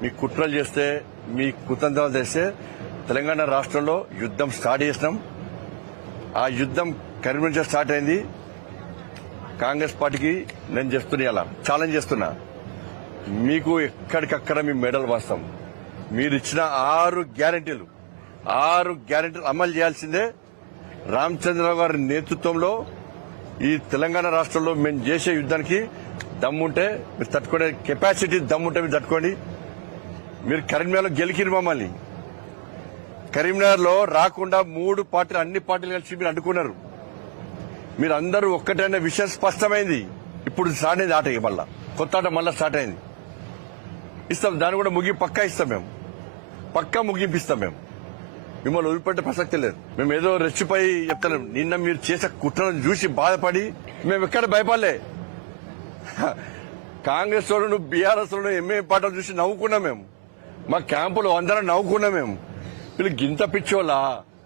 మీ కుట్రలు చేస్తే మీ కుతంత్రాలు చేస్తే తెలంగాణ రాష్ట్రంలో యుద్ధం స్టార్ట్ చేసినాం. ఆ యుద్ధం కరీంనగర్ స్టార్ట్ అయింది. కాంగ్రెస్ పార్టీకి నేను చేస్తున్నా, ఇలా ఛాలెంజ్ చేస్తున్నా, మీకు ఎక్కడికక్కడ మీ మెడల్ వాస్తాం. మీరు ఇచ్చిన 6 గ్యారెంటీలు అమలు చేయాల్సిందే. రామచంద్రరావు గారి నేతృత్వంలో ఈ తెలంగాణ రాష్ట్రంలో మేము చేసే యుద్ధానికి దమ్ముంటే మీరు తట్టుకునే కెపాసిటీ దమ్ముంటే మీరు తట్టుకోండి. మీరు కరీంనగర్లో గెలికిరు మమ్మల్ని. కరీంనగర్లో రాకుండా 3 పార్టీలు, అన్ని పార్టీలు కలిసి మీరు అడ్డుకున్నారు. మీరు అందరూ ఒక్కటైన విషయం స్పష్టమైంది. ఇప్పుడు స్టార్ట్ అయింది ఆట, మళ్ళా కొత్త ఆట మళ్ళా స్టార్ట్ అయింది. ఇస్తాం, దాన్ని కూడా పక్కా ఇస్తాం. మేము పక్కా ముగింపిస్తాం. మేము మిమ్మల్ని వదిలిపెట్టే ప్రసక్తి లేదు. మేము ఏదో రెచ్చిపోయి చెప్తలేం. నిన్న మీరు చేసే కుట్రలను చూసి బాధపడి మేము ఎక్కడ భయపడలే. కాంగ్రెస్ వాళ్ళు, బీఆర్ఎస్ వాళ్ళు, ఎంఏ పార్టీలు చూసి నవ్వుకున్నాం. మేము మా క్యాంపులో అందరం నవ్వుకున్నాం. మేము వీళ్ళు గింత పిచ్చోళ్ళ